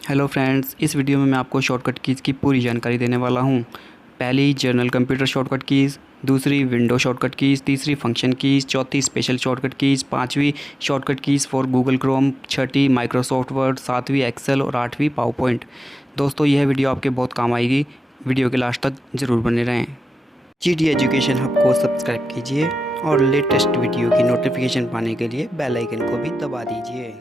Hello friends, इस वीडियो में मैं आपको शॉर्टकट कीज़ की पूरी जानकारी देने वाला हूँ। पहली जर्नल कंप्यूटर शॉर्टकट कीज़, दूसरी विंडो शॉर्टकट कीज़, तीसरी फंक्शन कीज़, चौथी स्पेशल शॉर्टकट कीज़, पांचवी shortcut keys for Google Chrome, Chhathi Microsoft word, सातवीं एक्सेल और आठवीं पावर पॉइंट। दोस्तों, यह वीडियो आपके बहुत काम आएगी। वीडियो के लास्ट तक ज़रूर बने रहें। GD एजुकेशन हब को सब्सक्राइब कीजिए और लेटेस्ट वीडियो की नोटिफिकेशन पाने के लिए बेल आइकन को भी दबा दीजिए।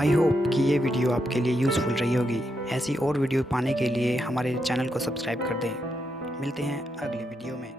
आई होप कि ये वीडियो आपके लिए यूज़फुल रही होगी। ऐसी और वीडियो पाने के लिए हमारे चैनल को सब्सक्राइब कर दें। मिलते हैं अगली वीडियो में।